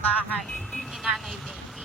bahay ni Nanay Becky.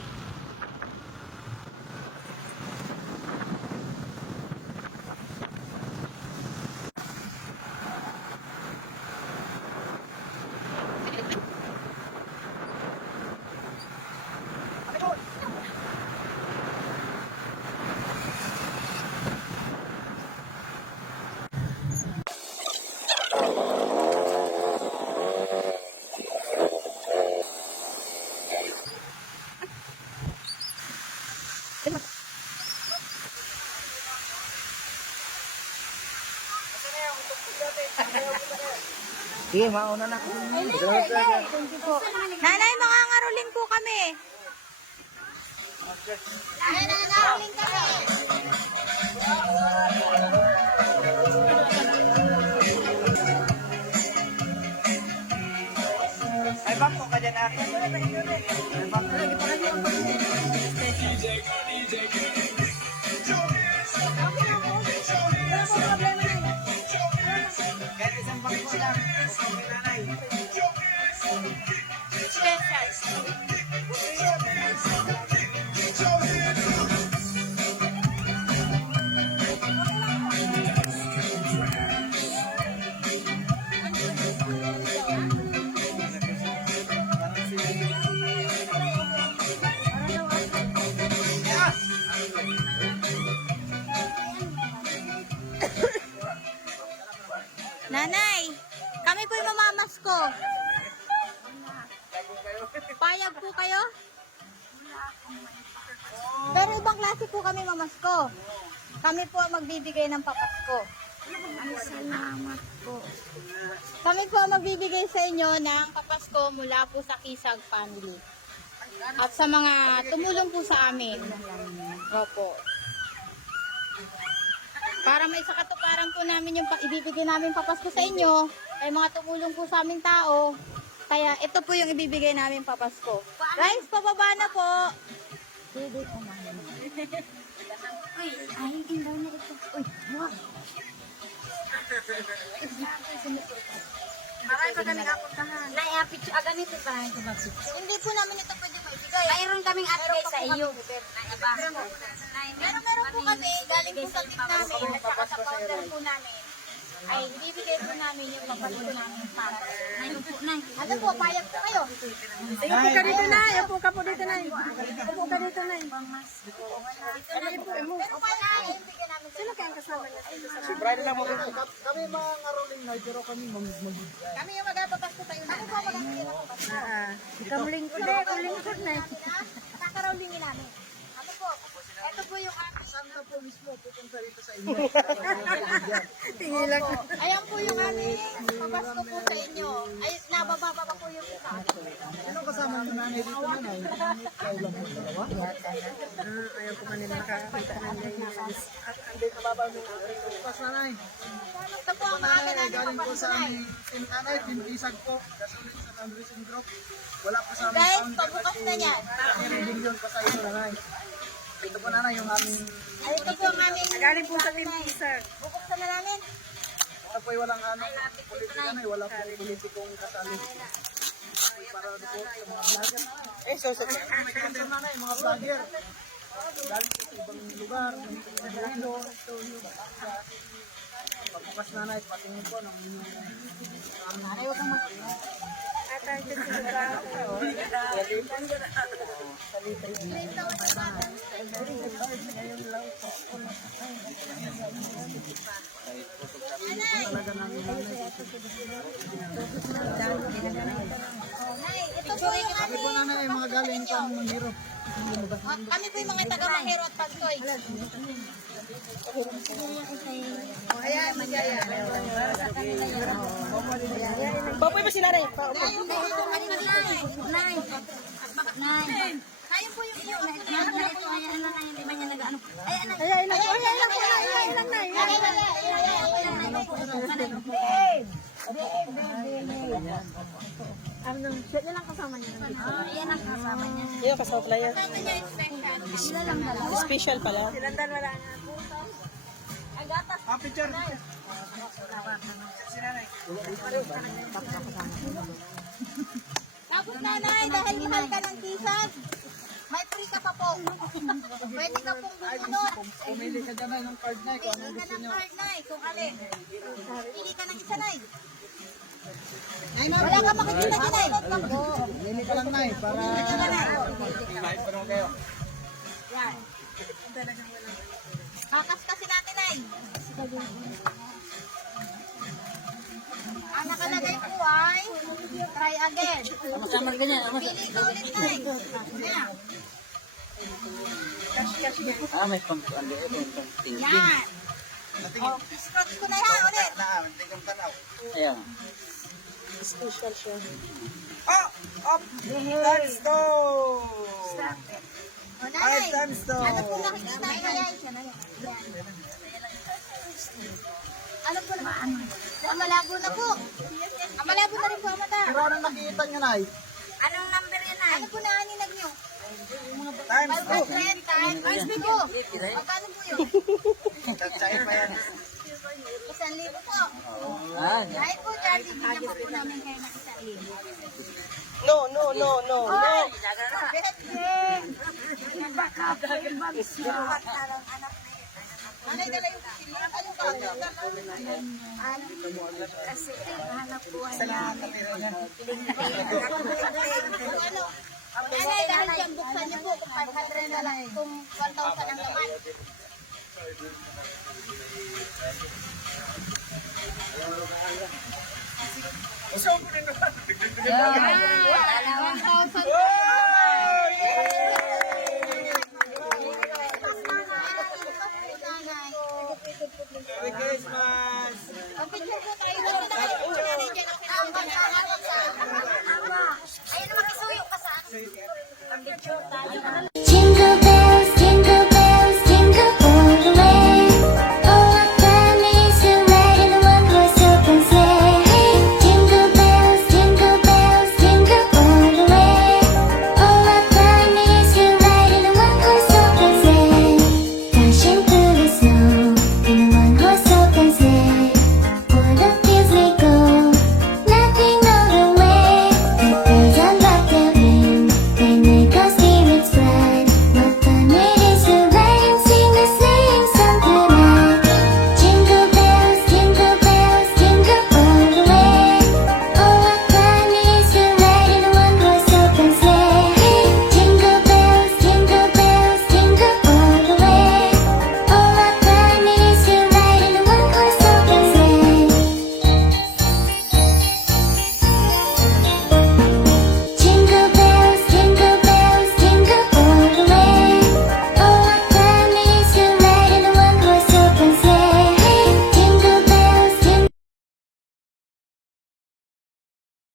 Sige, mauna na ako. Nanay, mangangaroling po kami. Nanay, nangangaroling kami. Ay, bangko ka dyan, Ari. Ay, bangko. Kahit isang bangko lang. Okay, nanay. Nanay, kami po yung mamamasko. Payag po kayo? Pero ibang klase po kami mamasko. Kami po ang magbibigay ng papasko. Salamat po. Kami po ang magbibigay sa inyo ng papasko mula po sa Kisag Family. At sa mga tumulong po sa amin. Opo. Para may sakatuparan po namin yung ibibigay namin papasko sa inyo, ay mga tumulong po sa aming tao. Kaya ito po yung ibibigay namin papasko. Guys, pababa na po. Uy, ay, indaw na ito. Uy, wow. Maray ko kami kapuntahan. Naiapit siya. Ganito pa rin kumapit. Hindi po namin ito pwede maibigay. Mayroon kaming update sa iyo. Meron po kami, galing po sa tip namin, at saka sa powder po namin. Ay, ibibigay po namin yung papasko namin para. Ayun po, Nay. Ano po, payag po kayo? Sige po ka dito, Nay. Upo ka po dito, Nay. Upo ka dito, Nay. Pero payag, ibigay namin sa Sino kayang kasama niya? Si Brian lang mo. Kami mga ngaroling na, pero kami mag-ibigay. kami yung magpapasko tayo. Ano po magiging ng papasko? Kamuling ko. Hindi, kulingkod na. Kakarolingin namin. Ano po? Ito po yung aming Santa po mismo, pupunta dito sa inyo. Tingilan ko. ayan po yung aming papasko po sa inyo. Ay, nabababa pa po yung isa. Ano kasama ng nanay dito, nanay? Ikaw lang mo dalawa? Ayaw ko man nila nakakita ng ganyan. At hindi ka baba mo. Pas nanay. Ito po ang mga namin Galing po papasko sa na. aming nanay, Pintisag po. Kasunod sa Andres Group. Wala pa sa aming Guys, sound. pagbukas na niya. 10 billion pa sa iyo, nanay. Ito po nanay yung aming... Ay, ito po ang aming... Galing po sa Pintisag. Bubuksan na namin. Ito po ay walang ano, politika na eh. Wala po politikong kasali. Para po sa mga vlogger. May cancer nanay, mga vlogger. Galing po sa ibang lugar, sa mundo. Pagbukas nanay, patingin po ng inyong... Nanay, huwag kang mag... Ito po yung Kami po nanay ay mga galing pang Manghiro. Kami po yung mga taga-Mahero at Pagsoy. Ayan, magyaya. Baboy ba si Nanay? Nay. Nay. Kayo po yung iyo. Nay, ito, ayan na, Nay. Hindi ba niya nag-ano? Ayan, Nay. Ayan lang. Ano, siya niya lang kasama niya. Yan ang kasama niya. Yung kasama pala yan. Sila lang dalawa. Special pala. Silang dalawa lang. Ah, picture. Si nanay. Tapos nanay, dahil mahal ka ng kisag, may free ka pa po. Pwede ka pong bumunot. Pumili ka dyan ng card na kung Pili anong ka gusto ng nyo. card, nay. Kung alin. Pili ka ng isa, nay. Wala ka makikita dyan, nay. Pumili ka lang, Nay, para... Yan. Kakas kasi natin, nay. Ang nakalagay po ay try again. Pili ka ulit, nay. Ayan. May pang-tingin. Yan. Oh, scratch ko na yan ulit. Ayan. Times two! O, nanay. Times two! Ano po nakikita niya yan? Ano po na? Ang malabo na po. Ang malabo na rin po ang mata. Pero anong nakikita nyo, Nay? Anong number yan, ay? Ano po na aninag nyo? Times two! 500 times. Po. Magkano po yun? Sa'yo pa yan. 1,000 po. Ah, Kahit po, Charlie, bigyan ko po namin kayo ng 1,000. No. Oy! Bete! Baka kayo mag-sukat na ng anak na yun. Nanay, dala yung sila. Ano ba? Kasi hanap buhay namin. Nanay, dahil dyan buksan niyo po kung 500 na lang, kung 1,000 ang laman. Yan! 1,000 Merry Christmas! Ang picture po tayo. Ano na kayo po nanay dyan? Ang pagkakawag sa... Ayun naman kisuyo ka sa... Ang picture tayo.